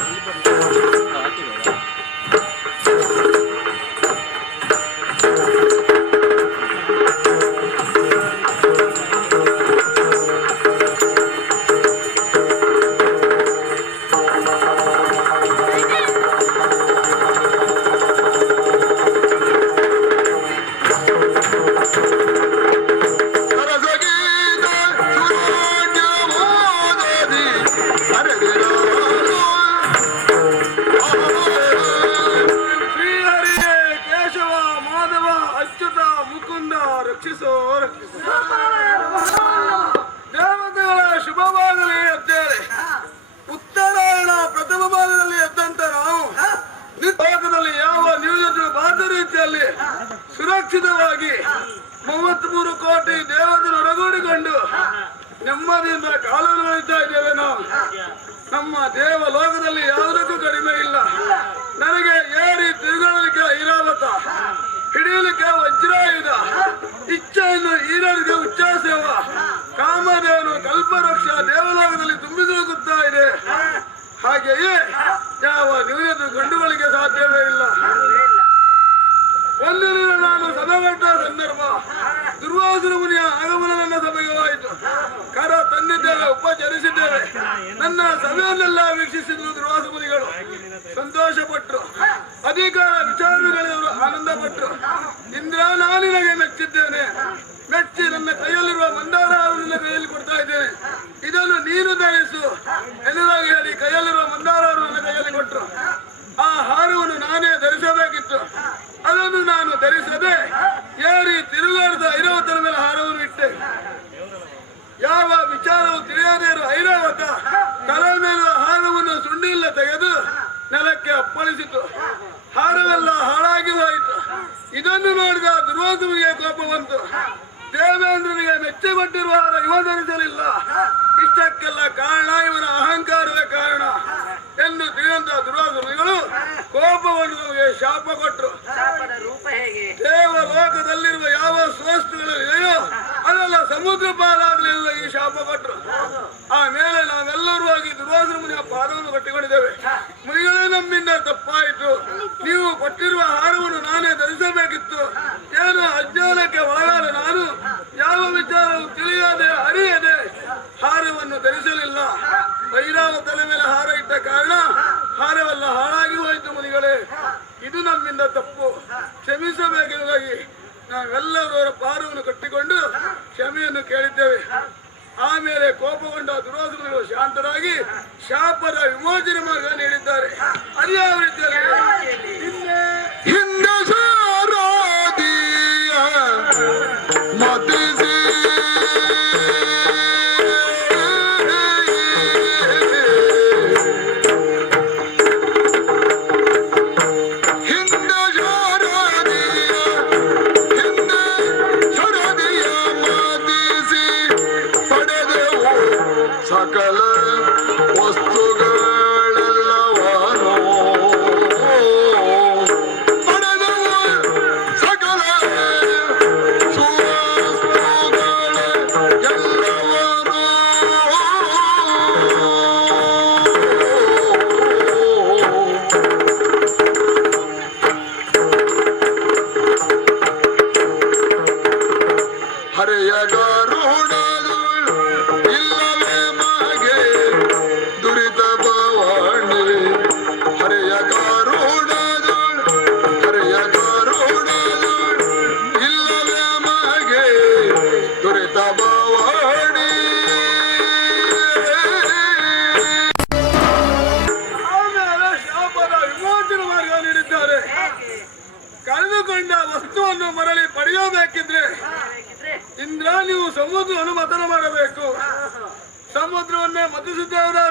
일부러좋아 하, ನಮ್ಮ ದೇವಲೋಕದಲ್ಲಿ ಯಾವುದಕ್ಕೂ ಕಡಿಮೆ ಇಲ್ಲ. ನನಗೆ ಏರಿ ತಿರುಗಲಿಕ್ಕೆ ಇರಾವತ, ಹಿಡಿಯಲಿಕ್ಕೆ ವಜ್ರ ಇದ ಇಚ್ಛೆಯನ್ನು ಈರರಿಗೆ ಉಚ್ಚಾ ಸೇವ ಕಾಮದೇವನು ಕಲ್ಪವೃಕ್ಷ ದೇವಲೋಕದಲ್ಲಿ ತುಂಬಿಸಿಲುಕುತ್ತಾ ಇದೆ. ಹಾಗೆಯೇ ಯಾವ ನ್ಯೂನತೆ ಗಂಡುಗಳಿಗೆ ಸಾಧ್ಯವೇ ಇಲ್ಲ. ಒಂದಿನ ನಾನು ಸದಗಟ್ಟ ಸಂದರ್ಭ ದುರ್ವಾಸನ ಮುನಿಯ ಕೋಪವನ್ನು ನಮಗೆ ಶಾಪ ಕೊಟ್ಟರು ದೇವ ಲೋಕದಲ್ಲಿರುವ ಯಾವ ಇವೆಯೋ ಅದೆಲ್ಲ ಸಮುದ್ರ ಪಾಲಾಗಲಿಲ್ಲ ಈ ಶಾಪ ಕೊಟ್ಟರು ಆ ಮೇಲೆ ನಾವೆಲ್ಲರೂ ಆಗಿ ದುರ್ವಾಸನ ಮುನಿಯ ಪಾದವನ್ನು ಕಟ್ಟಿಕೊಂಡಿದ್ದೇವೆ. ಮುನಿಗಳೇ ನಮ್ಮಿಂದ ತಪ್ಪಾಯಿತು. ನೀವು ಕೊಟ್ಟಿರುವ ಆಹಾರವನ್ನು ನಾನೇ ಧರಿಸಬೇಕಿತ್ತು. ಏನು ಅಜ್ಞಾನಕ್ಕೆ ಒಳಗಾದ ಹೇಳಿದ್ದೇವೆ. ಆಮೇಲೆ ಕೋಪಗೊಂಡ ದುರೋಧನಗಳು ಶಾಂತರಾಗಿ ಶಾಪದ ವಿಮೋಚನೆ ಮಾರ್ಗ ನೀಡಿದ್ದಾರೆ to the dodo.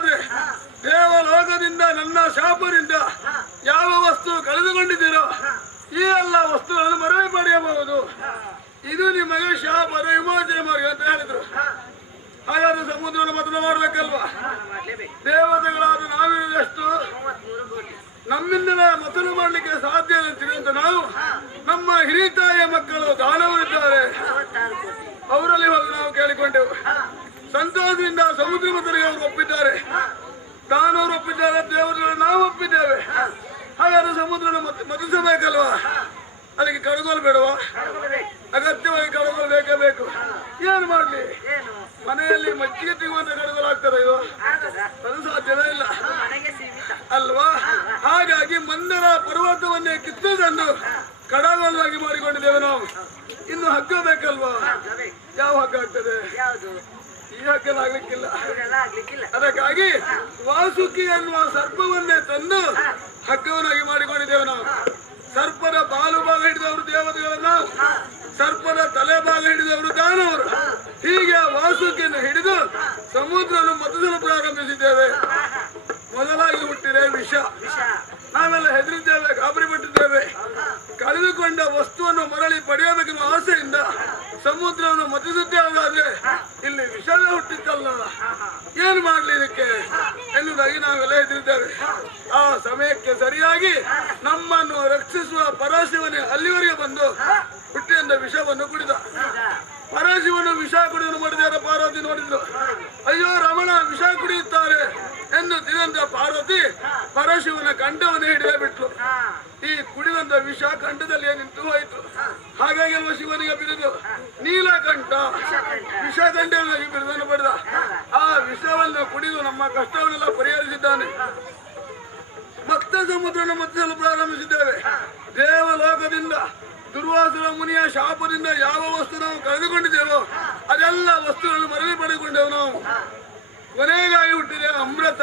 ಈ ಅದಕ್ಕಾಗಿ ವಾಸುಕಿ ಅನ್ನುವ ಸರ್ಪವನ್ನೇ ತಂದು ಹಗ್ಗವನ್ನಾಗಿ ಮಾಡಿಕೊಂಡಿದ್ದೇವೆ ನಾವು. ಸರ್ಪದ ಬಾಲು ಬಾಲ ಹಿಡಿದವರು ದೇವತೆಗಳನ್ನ ಸರ್ಪದ ತಲೆ ಬಾಲ ಹಿಡಿದವರು ದಾನವರು. ಹೀಗೆ ವಾಸುಕಿಯನ್ನು ಹಿಡಿದು ಸಮುದ್ರವನ್ನು ಮತದನ್ನು ಪ್ರಾರಂಭಿಸಿದ್ದೇವೆ. ಮೊದಲಾಗಿ ಹುಟ್ಟಿದೆ ವಿಷ. ನಾವೆಲ್ಲ ಹೆದರಿದ್ದೇವೆ ಗಾಬರಿ ಬಿಟ್ಟಿದ್ದೇವೆ ಕಳೆದುಕೊಂಡ ವಸ್ತುವನ್ನು ಮರಳಿ ಪಡೆಯಬೇಕೆನ್ನುವ ಆಸೆಯಿಂದ ಸಮುದ್ರವನ್ನು ಮತಿಸುತ್ತೇವೆ ಸರಿಯಾಗಿ ನಮ್ಮನ್ನು ರಕ್ಷಿಸುವ ಪರಶಿವನೇ ಅಲ್ಲಿವರೆಗೆ ಬಂದು ಹುಟ್ಟಿಯಿಂದ ವಿಷವನ್ನು ಕುಡಿದ. ಪರಶಿವನು ವಿಷ ಕುಡಿಯನ್ನು ಮಾಡಿದಾರ ಪಾರ್ವತಿ ನೋಡಿದ್ರು. ಅಯ್ಯೋ ರಮಣ, ವಿಷ ಕುಡಿಯುತ್ತಾರೆ ಎಂದು ತಿಳಿದಂತ ಪಾರ್ವತಿ ಪರಶಿವನ ಕಂಠವನ್ನು ಹಿಡಿದೇ ಬಿಟ್ಲು. ಈ ಕುಡಿದಂತ ವಿಷ ಕಂಠದಲ್ಲಿ ನಿಂತು ಹೋಯಿತು. ಹಾಗಾಗಿ ಅಲ್ವ ಶಿವನಿಗೆ ಬಿರುದು? ನೀಲಕಂಠ ವಿಷ ಎಂಬುದಾಗಿ ಬಿರುದನ್ನು ಪಡೆದ. ಆ ವಿಷವನ್ನು ಕುಡಿದು ನಮ್ಮ ಕಷ್ಟವನ್ನೆಲ್ಲ ಪರಿಹರಿಸಿದ್ದಾನೆ. ಭಕ್ತ ಸಮುದ್ರನ ಮಧ್ಯದಲ್ಲಿ ಪ್ರಾರಂಭಿಸಿದ್ದೇವೆ. ದೇವಲೋಕದಿಂದ ದುರ್ವಾಸುರ ಮುನಿಯ ಶಾಪದಿಂದ ಯಾವ ವಸ್ತು ನಾವು ಕಳೆದುಕೊಂಡಿದ್ದೇವೋ ಅದೆಲ್ಲ ವಸ್ತುಗಳನ್ನು ಮರಳಿ ಪಡೆದುಕೊಂಡೆವು ನಾವು. ಕೊನೆಗಾಗಿ ಹುಟ್ಟಿದೆ ಅಮೃತ.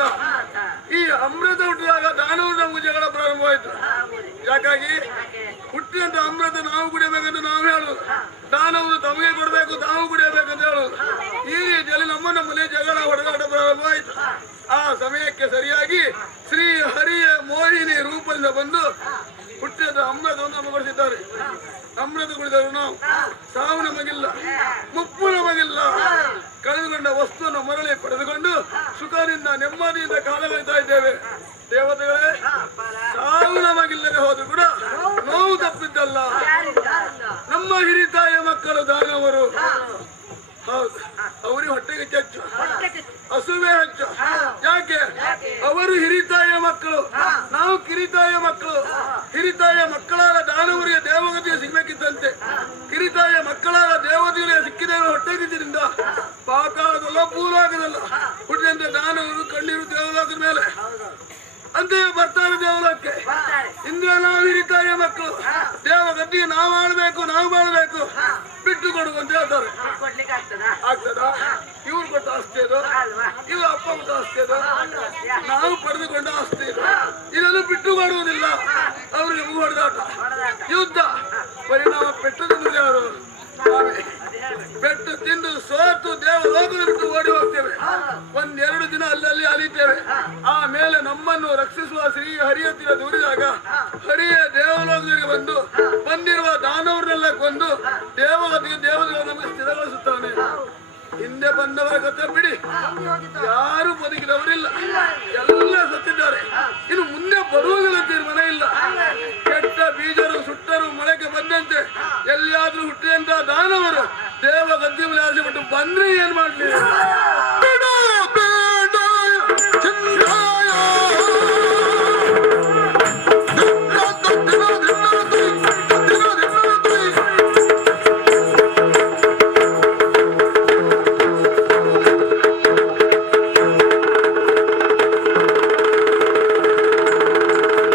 ಈ ಅಮೃತ ಹುಟ್ಟಿದಾಗ ದಾನವರು ನಮಗೆ ಜಗಳ ಪ್ರಾರಂಭವಾಯಿತು ಯಾಕಾಗಿ? ಹುಟ್ಟಿದಂತ ಅಮೃತ ನಾವು ಕುಡಿಯಬೇಕಂತ ನಾವು ಹೇಳುದು ದಾನವರು ತಮಗೆ ಕೊಡಬೇಕು ತಾವು ಕುಡಿಯಬೇಕಂತ ಹೇಳುದು ಈ ರೀತಿಯಲ್ಲಿ ನಮ್ಮ ನಮ್ಮನೆ ಜಗಳ ಹೊಡೆದಾಟ ಪ್ರಾರಂಭವಾಯಿತು ಆ ಸಮಯಕ್ಕೆ ಸರಿಯಾಗಿ ಶ್ರೀ ಹರಿಯ ಮೋಹಿನಿ ರೂಪದಿಂದ ಬಂದು ಹುಟ್ಟಿದ ಅಮೃತವನ್ನು ನಮಗೆ ಕೊಡಿಸಿದ್ದಾರೆ ಅಮೃತ ನಾವು? ಸಾವು ನಮಗಿಲ್ಲ. ಮುಪ್ಪು ನಮಗಿಲ್ಲ. ಕಳೆದುಕೊಂಡ ವಸ್ತುವನ್ನು ಮರಳಿ ಪಡೆದುಕೊಂಡು ಸುಖದಿಂದ ನೆಮ್ಮದಿಯಿಂದ ಕಾಲ ಭೂಲೋಕದಲ್ಲ ಹುಟ್ಟಿದಂತ ದಾನವರು ಕಣ್ಣೀರು ದೇವಲೋಕದ ಮೇಲೆ. ಅಂತೆಯೇ ಬರ್ತಾರೆ ದೇವಲೋಕಕ್ಕೆ. ಇಂದ್ರ ನಾವು ಹಿರಿತಾಯ ಮಕ್ಕಳು. ಗದ್ದಿ ನಾವು ಆಳ್ಬೇಕು, ನಾವು ಮಾಡಬೇಕು ಬಿಟ್ಟು ಕೊಡು ಅಂತ ಹೇಳ್ತಾರೆ. ಆಗ್ತದ? ಇವ್ರು ಕೊಟ್ಟ ಆಸ್ತಿ ಇವ ಅಪ್ಪ ಕೊಟ್ಟ ಆಸ್ತಿ ಅದು. ನಾವು ಪಡೆದುಕೊಂಡ ಆಸ್ತಿ ಇದು. ಇದನ್ನು ಬಿಟ್ಟು ಕೊಡುವುದಿಲ್ಲ. ಅವ್ರಿಗೆ ಹೊಡೆದಾಟ ಯುದ್ಧ. ಪರಿಣಾಮ ಪೆಟ್ಟು ತಿಂದಿದೆ ಅವರು ಪೆಟ್ಟು ತಿಂದು ಸೋತು ದೇವ ಲೋಕದ ಬಿಟ್ಟು ಓಡಿ ಹೋಗ್ತೇವೆ ಒಂದೆರಡು ದಿನ ಅಲ್ಲಲ್ಲಿ ಅಲಿತೇವೆ. ಆಮೇಲೆ ನಮ್ಮನ್ನು ರಕ್ಷಿಸುವ ಶ್ರೀ ಹರಿಯತ್ತಿರ ದೂರಿದಾಗ ಹರಿಯ ದೇವಲೋಕದಲ್ಲಿ ಬಂದು ಬಂದಿರುವ ದಾನವರನ್ನೆಲ್ಲ ಕೊಂದು ದೇವಗತಿಗೆ ದೇವಗಳು ನಮಗೆ ಸ್ಥಿರಗೊಳಿಸುತ್ತಾನೆ. ಹಿಂದೆ ಬಂದವರ ಕಥೆ ಬಿಡಿ. ಯಾರು ಬದುಕಿದವರಿಲ್ಲ. ಎಲ್ಲ ಸತ್ತಿದ್ದಾರೆ. ಇನ್ನು ಮುಂದೆ ಬರುವುದಿಲ್ಲ ತೀರ್ಮಾನ ಇಲ್ಲ. ಕೆಟ್ಟ ಬೀಜರು ಸುಟ್ಟರು ಮೊಳಕೆ ಬಂದಂತೆ ಎಲ್ಲಿಯಾದ್ರೂ ಹುಟ್ಟಿದಂತ ದಾನವರು ದೇವ ಗದ್ದೆ ಮೇಲೆ ಆಸೆ ಪಟ್ಟು ಬಂದ್ರೆ ಏನ್ ಮಾಡ್ಲಿ